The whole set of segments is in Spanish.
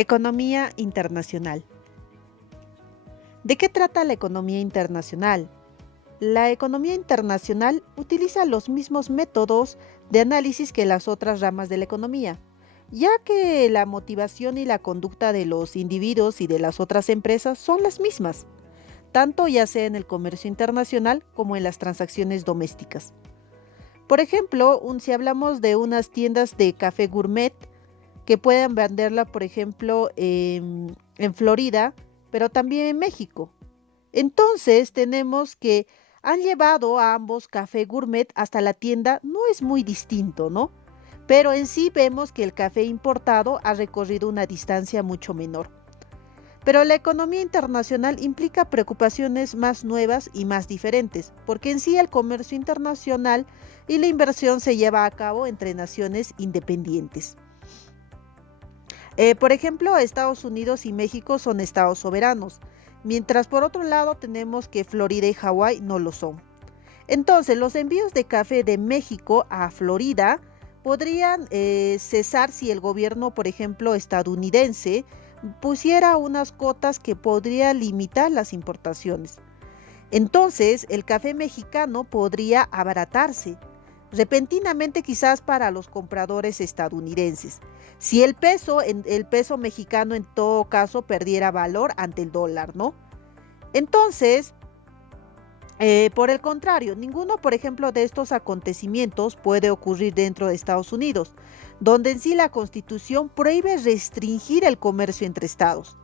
Economía internacional. ¿De qué trata la economía internacional? La economía internacional utiliza los mismos métodos de análisis que las otras ramas de la economía, ya que la motivación y la conducta de los individuos y de las otras empresas son las mismas, tanto ya sea en el comercio internacional como en las transacciones domésticas. Por ejemplo, si hablamos de unas tiendas de café gourmet, que puedan venderla, por ejemplo, en Florida, pero también en México. Entonces tenemos que han llevado a ambos café gourmet hasta la tienda, no es muy distinto, ¿no? Pero en sí vemos que el café importado ha recorrido una distancia mucho menor. Pero la economía internacional implica preocupaciones más nuevas y más diferentes, porque en sí el comercio internacional y la inversión se lleva a cabo entre naciones independientes. Por ejemplo, Estados Unidos y México son estados soberanos, mientras por otro lado tenemos que Florida y Hawái no lo son. Entonces, los envíos de café de México a Florida podrían cesar si el gobierno, por ejemplo, estadounidense, pusiera unas cotas que podría limitar las importaciones. Entonces, el café mexicano podría abaratarse repentinamente quizás para los compradores estadounidenses. Si el peso mexicano en todo caso perdiera valor ante el dólar, ¿no? Entonces, por el contrario, ninguno, por ejemplo, de estos acontecimientos puede ocurrir dentro de Estados Unidos, donde en sí la Constitución prohíbe restringir el comercio entre estados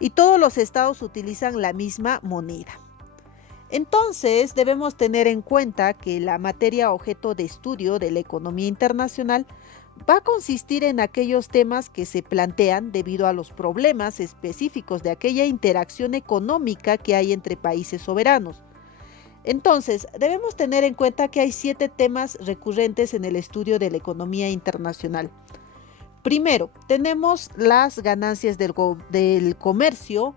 y todos los estados utilizan la misma moneda. Entonces, debemos tener en cuenta que la materia objeto de estudio de la economía internacional va a consistir en aquellos temas que se plantean debido a los problemas específicos de aquella interacción económica que hay entre países soberanos. Entonces, debemos tener en cuenta que hay 7 temas recurrentes en el estudio de la economía internacional. Primero, tenemos las ganancias del comercio,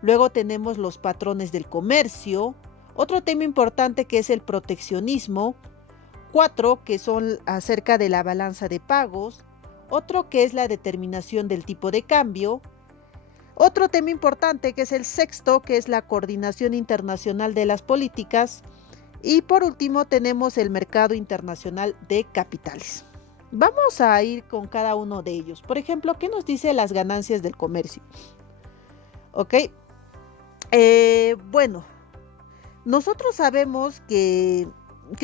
luego tenemos los patrones del comercio, otro tema importante que es el proteccionismo, 4 que son acerca de la balanza de pagos, otro que es la determinación del tipo de cambio, otro tema importante que es el sexto, que es la coordinación internacional de las políticas, y por último tenemos el mercado internacional de capitales. Vamos a ir con cada uno de ellos. Por ejemplo, ¿qué nos dice las ganancias del comercio? Ok, bueno, nosotros sabemos que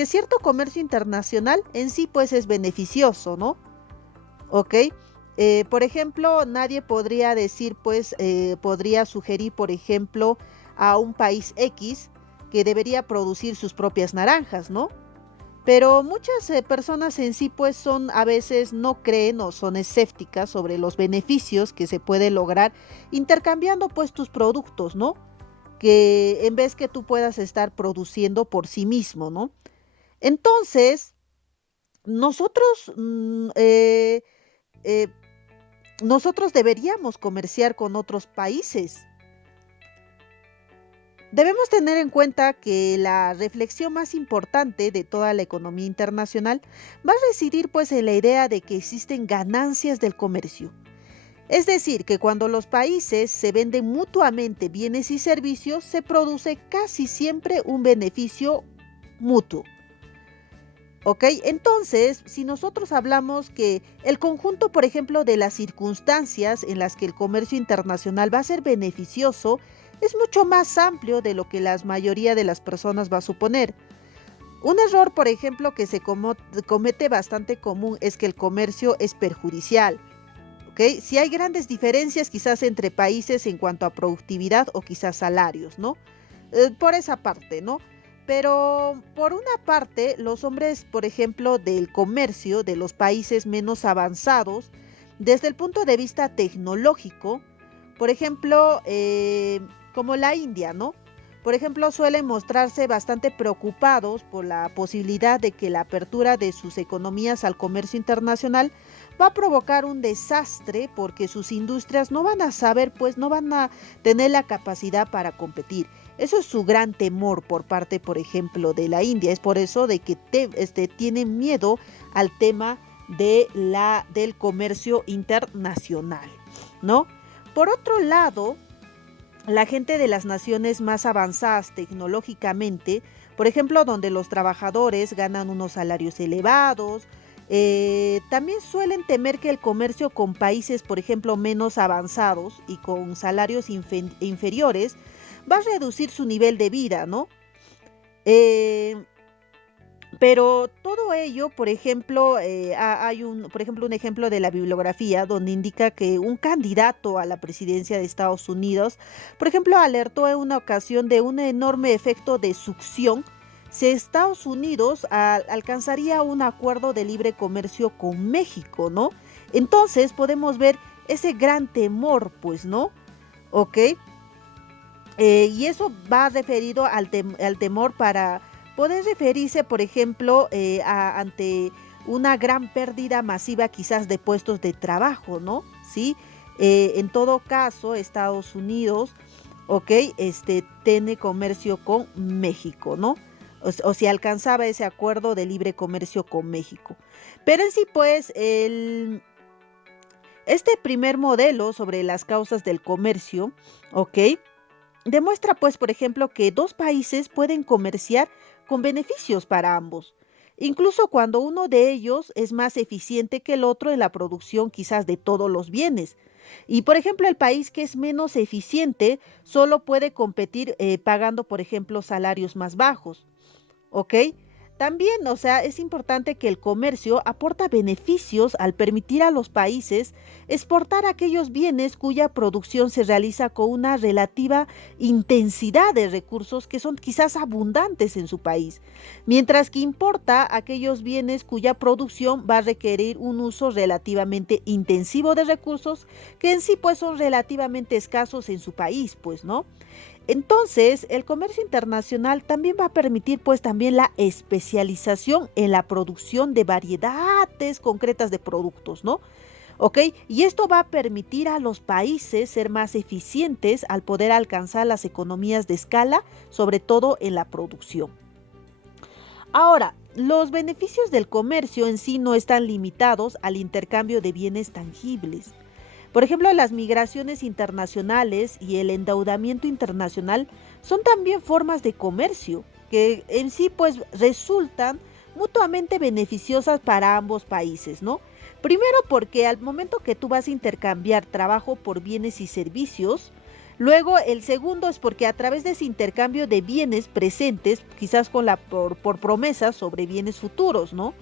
cierto comercio internacional en sí pues es beneficioso, ¿no? ¿Ok? Por ejemplo, nadie podría decir pues, podría sugerir por ejemplo a un país X que debería producir sus propias naranjas, ¿no? Pero muchas personas en sí pues son a veces no creen o son escépticas sobre los beneficios que se puede lograr intercambiando pues tus productos, ¿no? Que en vez que tú puedas estar produciendo por sí mismo, ¿no? Entonces, nosotros, eh, nosotros deberíamos comerciar con otros países. Debemos tener en cuenta que la reflexión más importante de toda la economía internacional va a residir pues en la idea de que existen ganancias del comercio. Es decir, que cuando los países se venden mutuamente bienes y servicios, se produce casi siempre un beneficio mutuo. ¿Ok? Entonces, si nosotros hablamos que el conjunto, por ejemplo, de las circunstancias en las que el comercio internacional va a ser beneficioso, es mucho más amplio de lo que la mayoría de las personas va a suponer. Un error, por ejemplo, que se comete bastante común es que el comercio es perjudicial. ¿Ok? Si hay grandes diferencias quizás entre países en cuanto a productividad o quizás salarios, ¿no? Por esa parte, ¿no? Pero por una parte, los hombres, por ejemplo, del comercio de los países menos avanzados, desde el punto de vista tecnológico, por ejemplo, como la India, ¿no? Por ejemplo, suelen mostrarse bastante preocupados por la posibilidad de que la apertura de sus economías al comercio internacional va a provocar un desastre porque sus industrias no van a saber, pues no van a tener la capacidad para competir. Eso es su gran temor por parte, por ejemplo, de la India. Es por eso de que tienen miedo al tema del comercio internacional, ¿no? Por otro lado, la gente de las naciones más avanzadas tecnológicamente, por ejemplo, donde los trabajadores ganan unos salarios elevados, también suelen temer que el comercio con países, por ejemplo, menos avanzados y con salarios inferiores va a reducir su nivel de vida, ¿no? Eh, pero todo ello, por ejemplo, hay un ejemplo de la bibliografía donde indica que un candidato a la presidencia de Estados Unidos, por ejemplo, alertó en una ocasión de un enorme efecto de succión si Estados Unidos alcanzaría un acuerdo de libre comercio con México, ¿no? Entonces podemos ver ese gran temor, pues, ¿no? ¿Ok? Y eso va referido al temor para poder referirse, por ejemplo, ante una gran pérdida masiva quizás de puestos de trabajo, ¿no? ¿Sí? En todo caso, Estados Unidos, ¿ok? Tiene comercio con México, ¿no? O si alcanzaba ese acuerdo de libre comercio con México. Pero en sí, pues, este primer modelo sobre las causas del comercio, ¿ok? Demuestra, pues, por ejemplo, que dos países pueden comerciar con beneficios para ambos, incluso cuando uno de ellos es más eficiente que el otro en la producción quizás de todos los bienes. Y, por ejemplo, el país que es menos eficiente solo puede competir pagando, por ejemplo, salarios más bajos. ¿Ok? También, o sea, es importante que el comercio aporta beneficios al permitir a los países exportar aquellos bienes cuya producción se realiza con una relativa intensidad de recursos que son quizás abundantes en su país, mientras que importa aquellos bienes cuya producción va a requerir un uso relativamente intensivo de recursos que en sí pues son relativamente escasos en su país, pues, ¿no? Entonces, el comercio internacional también va a permitir pues también la especialización en la producción de variedades concretas de productos, ¿no? ¿Ok? Y esto va a permitir a los países ser más eficientes al poder alcanzar las economías de escala, sobre todo en la producción. Ahora, los beneficios del comercio en sí no están limitados al intercambio de bienes tangibles. Por ejemplo, las migraciones internacionales y el endeudamiento internacional son también formas de comercio que en sí pues resultan mutuamente beneficiosas para ambos países, ¿no? Primero porque al momento que tú vas a intercambiar trabajo por bienes y servicios, luego el segundo es porque a través de ese intercambio de bienes presentes, quizás por promesas sobre bienes futuros, ¿no?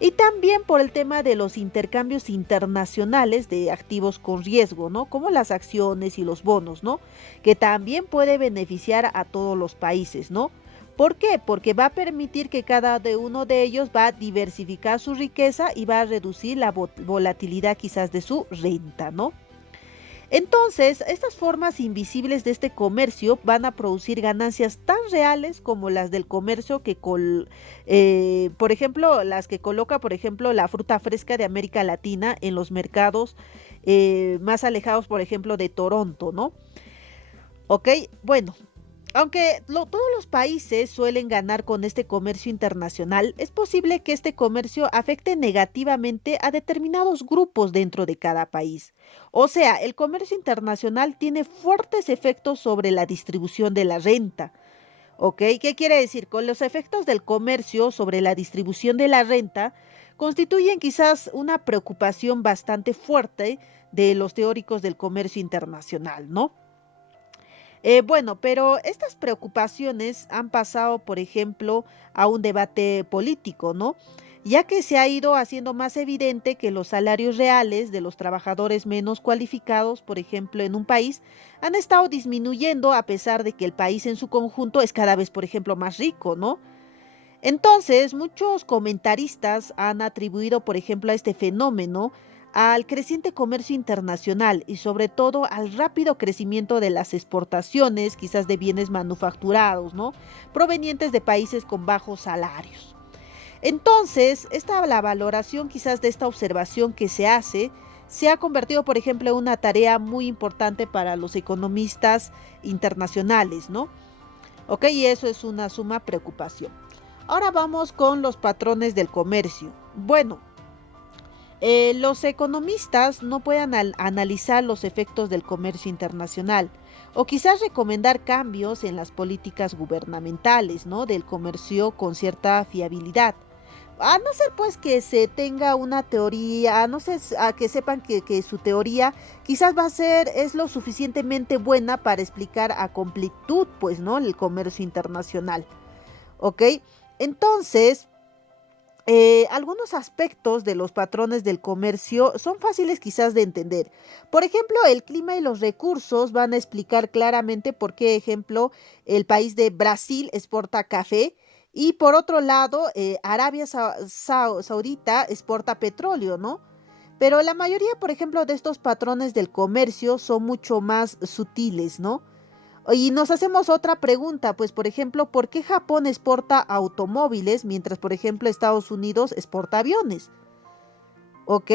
Y también por el tema de los intercambios internacionales de activos con riesgo, ¿no? Como las acciones y los bonos, ¿no? Que también puede beneficiar a todos los países, ¿no? ¿Por qué? Porque va a permitir que cada uno de ellos va a diversificar su riqueza y va a reducir la volatilidad quizás de su renta, ¿no? Entonces, estas formas invisibles de este comercio van a producir ganancias tan reales como las del comercio por ejemplo, las que coloca, por ejemplo, la fruta fresca de América Latina en los mercados más alejados, por ejemplo, de Toronto, ¿no? Ok, bueno, aunque todos los países suelen ganar con este comercio internacional, es posible que este comercio afecte negativamente a determinados grupos dentro de cada país. O sea, el comercio internacional tiene fuertes efectos sobre la distribución de la renta. ¿Ok? ¿Qué quiere decir? Con los efectos del comercio sobre la distribución de la renta, constituyen quizás una preocupación bastante fuerte de los teóricos del comercio internacional, ¿no? Bueno, pero estas preocupaciones han pasado, por ejemplo, a un debate político, ¿no? Ya que se ha ido haciendo más evidente que los salarios reales de los trabajadores menos cualificados, por ejemplo, en un país, han estado disminuyendo a pesar de que el país en su conjunto es cada vez, por ejemplo, más rico, ¿no? Entonces, muchos comentaristas han atribuido, por ejemplo, a este fenómeno al creciente comercio internacional y sobre todo al rápido crecimiento de las exportaciones, quizás de bienes manufacturados, ¿no? Provenientes de países con bajos salarios. Entonces, la valoración quizás de esta observación que se hace se ha convertido, por ejemplo, en una tarea muy importante para los economistas internacionales, ¿no? Ok, y eso es una suma preocupación. Ahora vamos con los patrones del comercio. Bueno, Los economistas no pueden analizar los efectos del comercio internacional o quizás recomendar cambios en las políticas gubernamentales, ¿no? Del comercio con cierta fiabilidad. A no ser pues que se tenga una teoría, a no ser a que sepan que su teoría quizás es lo suficientemente buena para explicar a completud pues, ¿no? El comercio internacional, ¿ok? Entonces, algunos aspectos de los patrones del comercio son fáciles quizás de entender. Por ejemplo, el clima y los recursos van a explicar claramente por qué, ejemplo, el país de Brasil exporta café y por otro lado, Arabia Saudita exporta petróleo, ¿no? Pero la mayoría, por ejemplo, de estos patrones del comercio son mucho más sutiles, ¿no? Y nos hacemos otra pregunta, pues por ejemplo, ¿por qué Japón exporta automóviles mientras por ejemplo Estados Unidos exporta aviones? ¿Ok?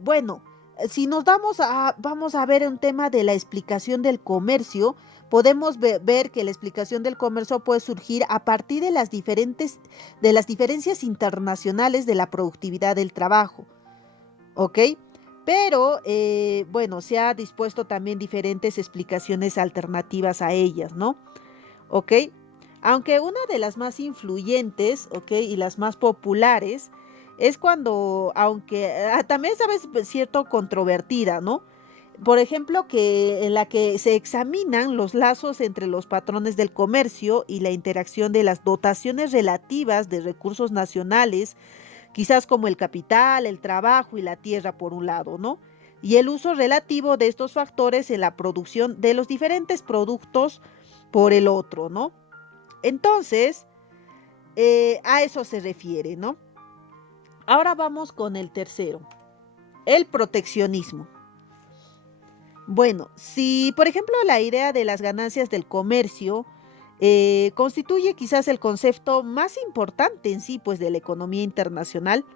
Bueno, si nos vamos a ver un tema de la explicación del comercio, podemos ver que la explicación del comercio puede surgir a partir de las diferencias internacionales de la productividad del trabajo. ¿Ok? Pero, bueno, se ha dispuesto también diferentes explicaciones alternativas a ellas, ¿no? ¿Ok? Aunque una de las más influyentes, ¿ok? Y las más populares es cuando, aunque también sabes cierto controvertida, ¿no? Por ejemplo, que en la que se examinan los lazos entre los patrones del comercio y la interacción de las dotaciones relativas de recursos nacionales quizás como el capital, el trabajo y la tierra por un lado, ¿no? Y el uso relativo de estos factores en la producción de los diferentes productos por el otro, ¿no? Entonces, a eso se refiere, ¿no? Ahora vamos con el tercero, el proteccionismo. Bueno, si por ejemplo la idea de las ganancias del comercio constituye quizás el concepto más importante en sí, pues de la economía internacional,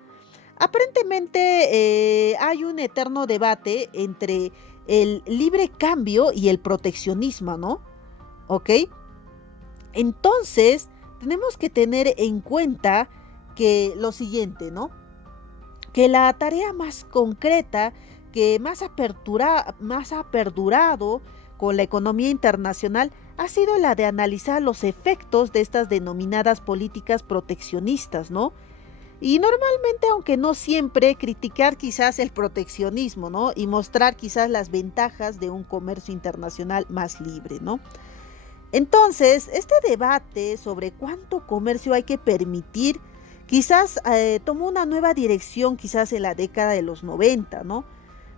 aparentemente hay un eterno debate entre el libre cambio y el proteccionismo, ¿no? ¿Ok? Entonces, tenemos que tener en cuenta que lo siguiente, ¿no? Que la tarea más concreta que más ha perdurado con la economía internacional ha sido la de analizar los efectos de estas denominadas políticas proteccionistas, ¿no? Y normalmente, aunque no siempre, criticar quizás el proteccionismo, ¿no? Y mostrar quizás las ventajas de un comercio internacional más libre, ¿no? Entonces, este debate sobre cuánto comercio hay que permitir, quizás tomó una nueva dirección quizás en la década de los 90, ¿no?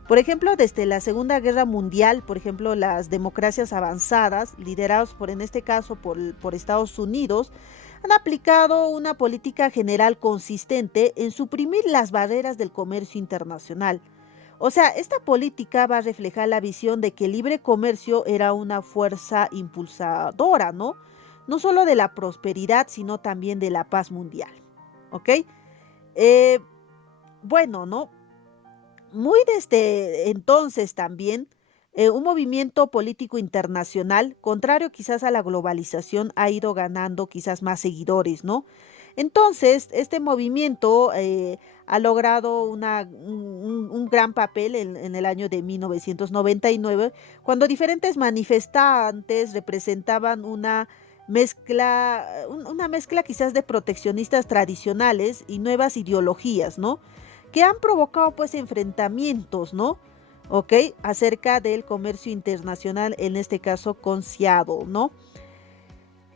Por ejemplo, desde la Segunda Guerra Mundial, por ejemplo, las democracias avanzadas, lideradas por, en este caso, por Estados Unidos, han aplicado una política general consistente en suprimir las barreras del comercio internacional. O sea, esta política va a reflejar la visión de que el libre comercio era una fuerza impulsadora, ¿no? No solo de la prosperidad, sino también de la paz mundial. ¿Ok? Eh, bueno, ¿no? Muy desde entonces también, un movimiento político internacional, contrario quizás a la globalización, ha ido ganando quizás más seguidores, ¿no? Entonces, este movimiento ha logrado un gran papel en el año de 1999, cuando diferentes manifestantes representaban una mezcla quizás de proteccionistas tradicionales y nuevas ideologías, ¿no? Que han provocado pues enfrentamientos, ¿no? ¿Ok? Acerca del comercio internacional, en este caso con Seattle, ¿no?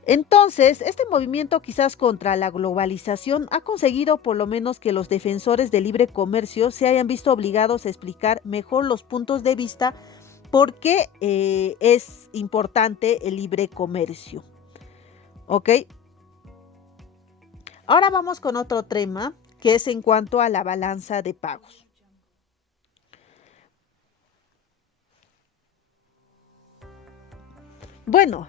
Entonces, este movimiento quizás contra la globalización ha conseguido por lo menos que los defensores del libre comercio se hayan visto obligados a explicar mejor los puntos de vista por qué es importante el libre comercio. ¿Ok? Ahora vamos con otro tema que es en cuanto a la balanza de pagos. Bueno,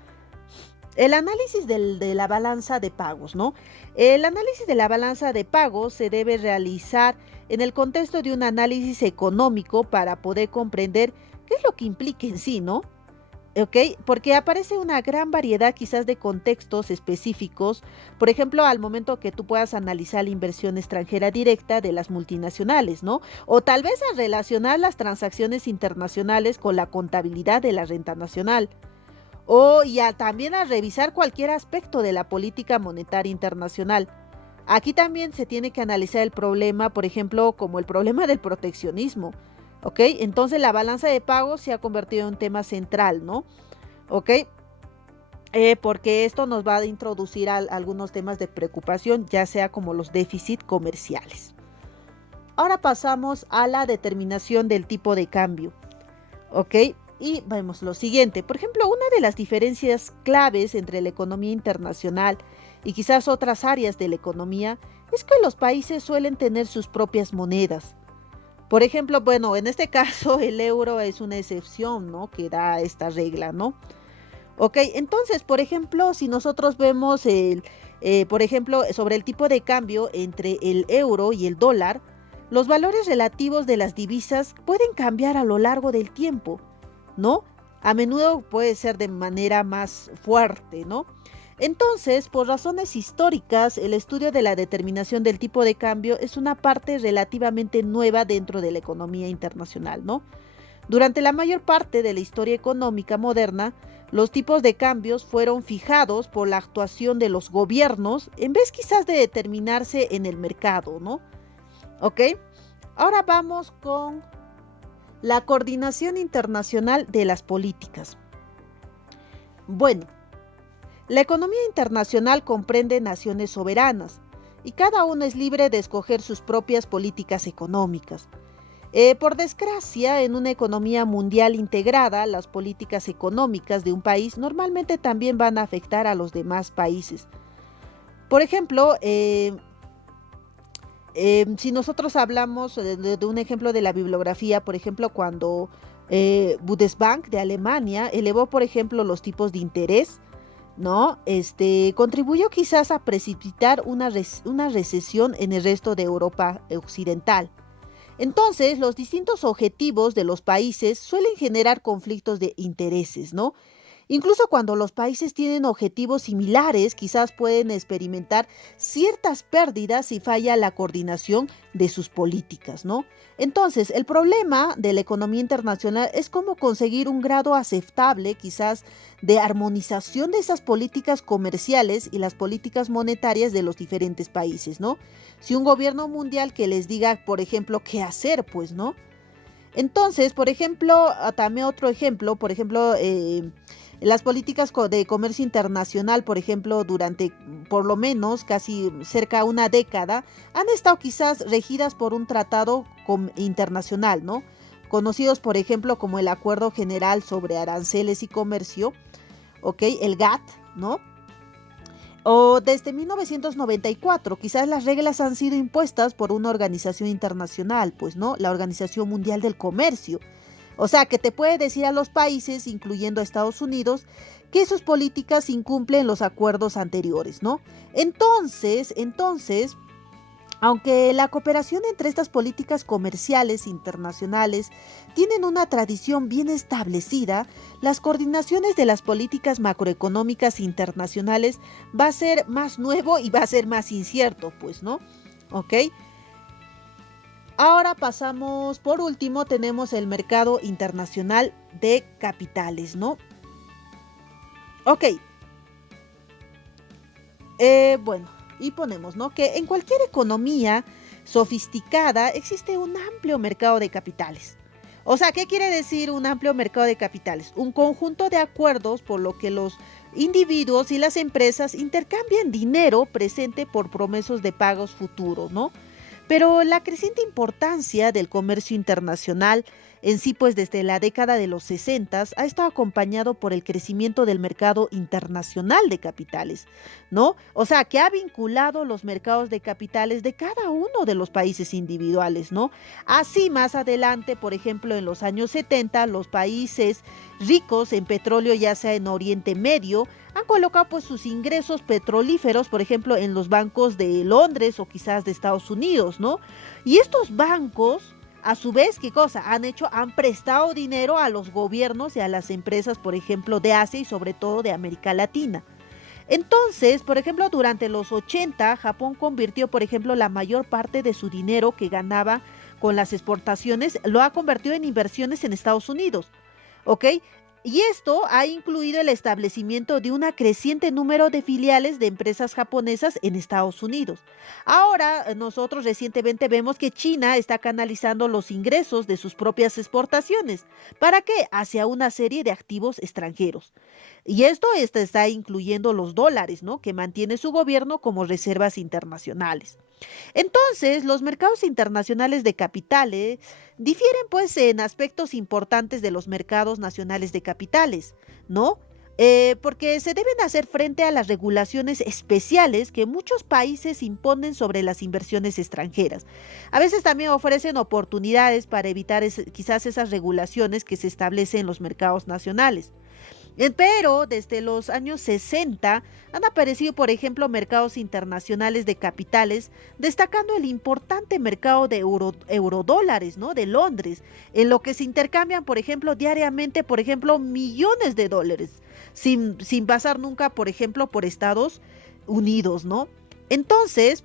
el análisis de la balanza de pagos, ¿no? El análisis de la balanza de pagos se debe realizar en el contexto de un análisis económico para poder comprender qué es lo que implica en sí, ¿no? ¿ok? Porque aparece una gran variedad quizás de contextos específicos, por ejemplo, al momento que tú puedas analizar la inversión extranjera directa de las multinacionales, ¿no? O tal vez al relacionar las transacciones internacionales con la contabilidad de la renta nacional. O ya también a revisar cualquier aspecto de la política monetaria internacional. Aquí también se tiene que analizar el problema, por ejemplo, como el problema del proteccionismo, ¿ok? Entonces la balanza de pagos se ha convertido en un tema central, ¿no? ¿Ok? Porque esto nos va a introducir a algunos temas de preocupación, ya sea como los déficits comerciales. Ahora pasamos a la determinación del tipo de cambio, ¿ok? Y vemos lo siguiente. Por ejemplo, una de las diferencias claves entre la economía internacional y quizás otras áreas de la economía es que los países suelen tener sus propias monedas. Por ejemplo, bueno, en este caso el euro es una excepción, ¿no? Que da esta regla, ¿no? Ok, entonces, por ejemplo, si nosotros vemos por ejemplo, sobre el tipo de cambio entre el euro y el dólar, los valores relativos de las divisas pueden cambiar a lo largo del tiempo, ¿no? A menudo puede ser de manera más fuerte, ¿no? Entonces, por razones históricas, el estudio de la determinación del tipo de cambio es una parte relativamente nueva dentro de la economía internacional, ¿no? Durante la mayor parte de la historia económica moderna, los tipos de cambios fueron fijados por la actuación de los gobiernos en vez quizás de determinarse en el mercado, ¿no? ¿Ok? Ahora vamos con la coordinación internacional de las políticas. Bueno, la economía internacional comprende naciones soberanas y cada una es libre de escoger sus propias políticas económicas. Por desgracia, en una economía mundial integrada, las políticas económicas de un país normalmente también van a afectar a los demás países. Por ejemplo, si nosotros hablamos de un ejemplo de la bibliografía, por ejemplo, cuando Bundesbank de Alemania elevó, por ejemplo, los tipos de interés, ¿no? Contribuyó quizás a precipitar una recesión en el resto de Europa occidental. Entonces, los distintos objetivos de los países suelen generar conflictos de intereses, ¿no? Incluso cuando los países tienen objetivos similares, quizás pueden experimentar ciertas pérdidas si falla la coordinación de sus políticas, ¿no? Entonces, el problema de la economía internacional es cómo conseguir un grado aceptable, quizás, de armonización de esas políticas comerciales y las políticas monetarias de los diferentes países, ¿no? Si un gobierno mundial que les diga, por ejemplo, qué hacer, pues, ¿no? Entonces, por ejemplo, también otro ejemplo, por ejemplo, las políticas de comercio internacional, por ejemplo, durante por lo menos casi cerca de una década, han estado quizás regidas por un tratado internacional, ¿no? Conocidos, por ejemplo, como el Acuerdo General sobre Aranceles y Comercio, ¿ok? El GATT, ¿no? O desde 1994, quizás las reglas han sido impuestas por una organización internacional, pues, ¿no? La Organización Mundial del Comercio. O sea, que te puede decir a los países, incluyendo a Estados Unidos, que sus políticas incumplen los acuerdos anteriores, ¿no? Entonces, aunque la cooperación entre estas políticas comerciales internacionales tienen una tradición bien establecida, las coordinaciones de las políticas macroeconómicas internacionales va a ser más nuevo y va a ser más incierto, pues, ¿no? ¿Ok? Ahora pasamos, por último, tenemos el mercado internacional de capitales, ¿no? Ok, bueno, y ponemos, ¿no? Que en cualquier economía sofisticada existe un amplio mercado de capitales. O sea, ¿qué quiere decir un amplio mercado de capitales? Un conjunto de acuerdos por lo que los individuos y las empresas intercambian dinero presente por promesas de pagos futuros, ¿no? Pero la creciente importancia del comercio internacional en sí, pues desde la década de los 60 ha estado acompañado por el crecimiento del mercado internacional de capitales, ¿no? O sea, que ha vinculado los mercados de capitales de cada uno de los países individuales, ¿no? Así más adelante, por ejemplo, en los años 70, los países ricos en petróleo, ya sea en Oriente Medio, han colocado pues sus ingresos petrolíferos, por ejemplo, en los bancos de Londres o quizás de Estados Unidos, ¿no? Y estos bancos A su vez, ¿qué cosa? Han hecho, han prestado dinero a los gobiernos y a las empresas, por ejemplo, de Asia y sobre todo de América Latina. Entonces, por ejemplo, durante los 80, Japón convirtió, por ejemplo, la mayor parte de su dinero que ganaba con las exportaciones, lo ha convertido en inversiones en Estados Unidos. ¿Ok? Y esto ha incluido el establecimiento de un creciente número de filiales de empresas japonesas en Estados Unidos. Ahora, nosotros recientemente vemos que China está canalizando los ingresos de sus propias exportaciones. ¿Para qué? Hacia una serie de activos extranjeros. Y esto está incluyendo los dólares, ¿no? Que mantiene su gobierno como reservas internacionales. Entonces, los mercados internacionales de capitales difieren pues en aspectos importantes de los mercados nacionales de capitales, ¿no? Porque se deben hacer frente a las regulaciones especiales que muchos países imponen sobre las inversiones extranjeras. A veces también ofrecen oportunidades para evitar quizás esas regulaciones que se establecen en los mercados nacionales. Pero desde los años 60 han aparecido, por ejemplo, mercados internacionales de capitales, destacando el importante mercado de eurodólares, ¿no? De Londres, en lo que se intercambian, por ejemplo, diariamente, por ejemplo, millones de dólares, sin pasar nunca, por ejemplo, por Estados Unidos, ¿no? Entonces,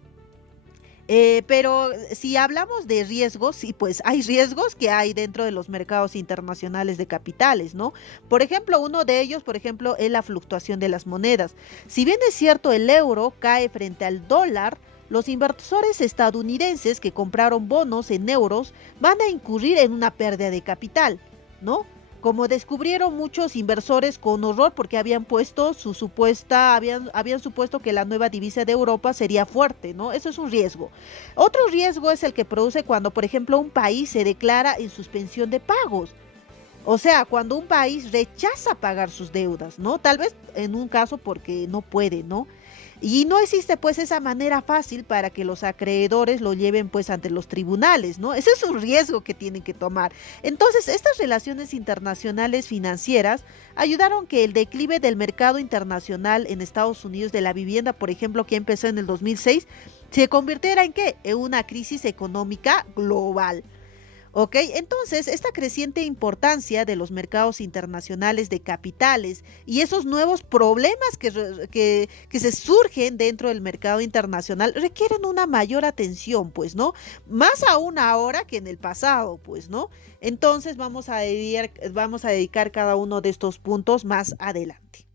pero si hablamos de riesgos, sí, pues hay riesgos que hay dentro de los mercados internacionales de capitales, ¿no? Por ejemplo, uno de ellos, por ejemplo, es la fluctuación de las monedas. Si bien es cierto el euro cae frente al dólar, los inversores estadounidenses que compraron bonos en euros van a incurrir en una pérdida de capital, ¿no? Como descubrieron muchos inversores con horror porque habían puesto habían supuesto que la nueva divisa de Europa sería fuerte, ¿no? Eso es un riesgo. Otro riesgo es el que produce cuando, por ejemplo, un país se declara en suspensión de pagos. O sea, cuando un país rechaza pagar sus deudas, ¿no? Tal vez en un caso porque no puede, ¿no? Y no existe pues esa manera fácil para que los acreedores lo lleven pues ante los tribunales, ¿no? Ese es un riesgo que tienen que tomar. Entonces, estas relaciones internacionales financieras ayudaron que el declive del mercado internacional en Estados Unidos de la vivienda, por ejemplo, que empezó en el 2006, se convirtiera en ¿qué? En una crisis económica global. ¿Ok? Entonces, esta creciente importancia de los mercados internacionales de capitales y esos nuevos problemas que se surgen dentro del mercado internacional requieren una mayor atención, pues, ¿no? Más aún ahora que en el pasado, pues, ¿no? Entonces, vamos a dedicar cada uno de estos puntos más adelante.